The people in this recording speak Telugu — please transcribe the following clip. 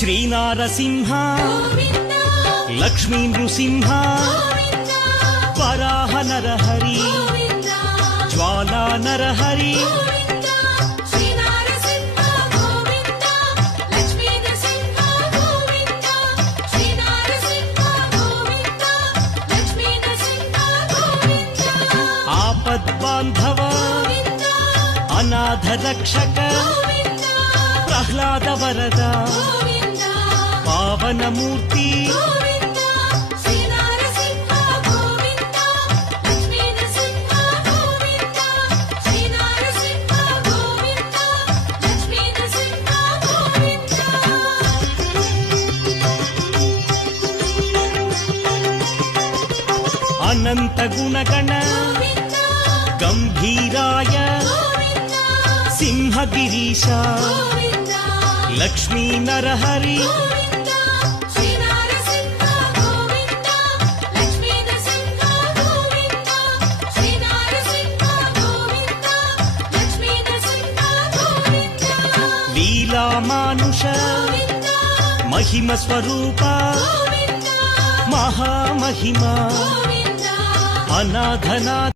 శ్రీనారసింహ లక్ష్మీ నృసింహ వరాహ నరహరి జ్వాలా నరహరి ఆపద్బాంధవ అనాథ రక్షక ప్రహ్లాద వరద పావనమూర్తి అనంత గుణగణ గంభీరాయ సింహగిరీశ లక్ష్మీ నరహరి లీలామానుష మహిమ స్వరూప మహామహిమ అనాథనాథ